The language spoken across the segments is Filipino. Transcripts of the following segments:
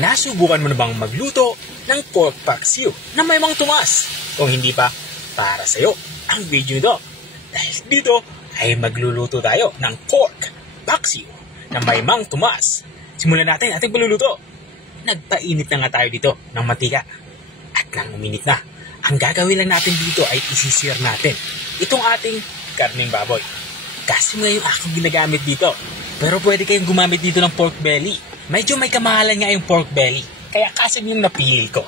Nasubukan mo na bang magluto ng pork paksiw na may Mang Tomas? Kung hindi pa, para sa'yo ang video nito. Dahil dito ay magluluto tayo ng pork paksiw na may Mang Tomas. Simulan natin ating pagluluto. Nagpainit na nga tayo dito ng mantika. At nang uminit na, ang gagawin lang natin dito ay isisir natin itong ating karning baboy. Kasi ngayon ako ginagamit dito. Pero pwede kayong gumamit dito ng pork belly. Medyo may kamahalan nga yung pork belly. Kaya kasim yung napili ko.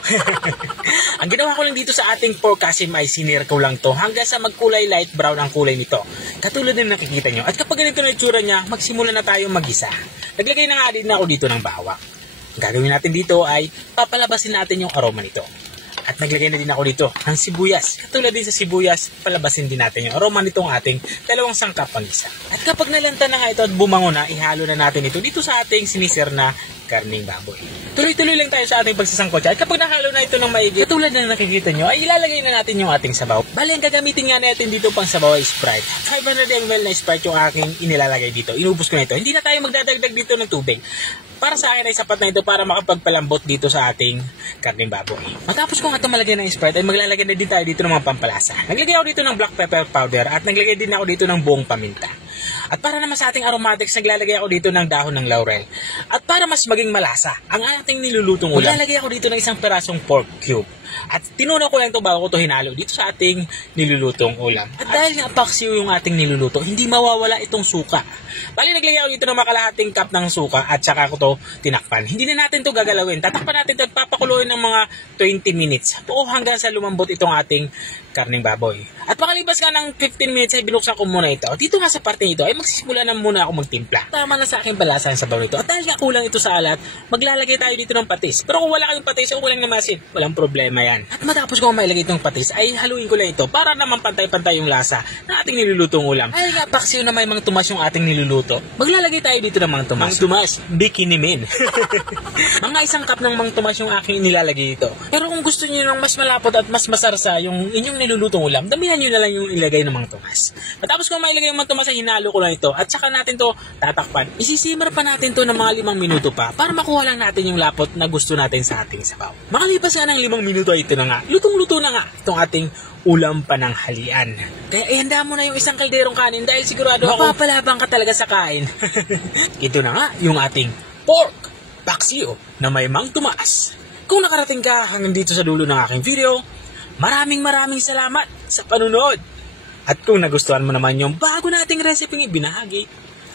Ang ginawa ko lang dito sa ating pork kasim ay sinir ko lang to hanggang sa magkulay light brown ang kulay nito. Katulad din nakikita nyo. At kapag ganito na itsura niya, magsimula na tayo mag-isa. Naglagay na nga din ako dito ng bawang. Ang gagawin natin dito ay papalabasin natin yung aroma nito. At naglagay na din ako dito ng sibuyas. Katulad din sa sibuyas, palabasin din natin yung aroma nitong ating dalawang sangkap panggisa. At kapag nalanta na nga ito at bumango na, ihalo na natin ito dito sa ating sinisir na karning baboy. Tuloy-tuloy lang tayo sa ating pagsasangkotsa. At kapag nahalo na ito ng maigi, katulad na nakikita nyo, ay ilalagay na natin yung ating sabaw. Bali, ang gagamitin nga natin dito pang sabaw ay Sprite. 500 ml na Sprite yung aking inilalagay dito. Inubos ko na ito. Hindi na tayo magdadagdag dito ng tubig. Para sa akin ay sapat na ito para makapagpalambot dito sa ating karning baboy. Matapos ko nga ito malagay ng Sprite ay maglalagay na din tayo dito ng mga pampalasa. Naglagay ako dito ng black pepper powder at naglagay din ako dito ng buong paminta. At para naman sa ating aromatics, naglalagay ako dito ng dahon ng laurel. At para mas maging malasa ang ating nilulutong ulam, maglalagay ako dito ng isang perasong pork cube. At tinunaw ko lang ito bago ko ito hinalo dito sa ating nilulutong ulam. At dahil nga paksiw yung ating niluluto, hindi mawawala itong suka. Bali, naglagay ako dito ng makalahating cup ng suka at saka ko to tinakpan. Hindi na natin to gagalawin. Tatakpan natin ito at papakuloyin ng mga 20 minutes. O hanggang sa lumambot itong ating karning baboy. At pakalipas ka ng 15 minutes ay binuksan ko muna ito. Dito nga sa parte nito ay magsisimula na muna ako magtimpla. Tama na sa aking balasa ang sabaw nito. At dahil nga kulang ito sa alat, maglalagay tayo dito ng patis. Pero kung wala kayong patis o walang namasin, walang problema yan. At matapos ko mailagay itong patis ay haluin ko lang ito para naman pantay-pantay yung lasa ng ating nilulutong ulam. Ay nga, paksiw na may Mang Tomas yung ating niluluto. Maglalagay tayo dito ng Mang Tomas. Mang Tomas, bikini men. Mga isang cup ng Mang Tomas yung aking nilalagay dito. Pero kung gusto niyo ng mas malapot at mas masarsa yung inyong nilulutong ulam, damihan nyo na lang yung ilagay ng Mang Tomas. Matapos ko mailagay yung Mang Tomas ay hinalo ko lang ito at saka natin to tatakpan. Isisimmer pa natin to ng mga 5 minuto pa para makuha lang natin yung lapot na gusto natin sa ating sabaw. Makalipas nga ng 5 minuto ito na nga, lutong-luto na nga itong ating ulam pananghalian. Kaya ihanda mo na yung isang kalderong kanin dahil sigurado mapapalabang ka talaga sa kain. Ito na nga yung ating pork paksiw na may Mang Tomas. Kung nakarating ka hanggang dito sa dulo ng aking video, maraming salamat sa panunod. At kung nagustuhan mo naman yung bago nating recipe ibinahagi,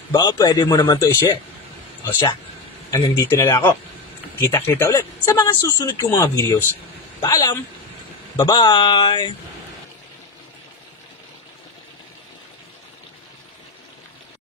baka pwede mo naman to i-share. O siya, hanggang dito na lang ako. Kita-kita ulit sa mga susunod kong mga videos. Paalam! Bye-bye!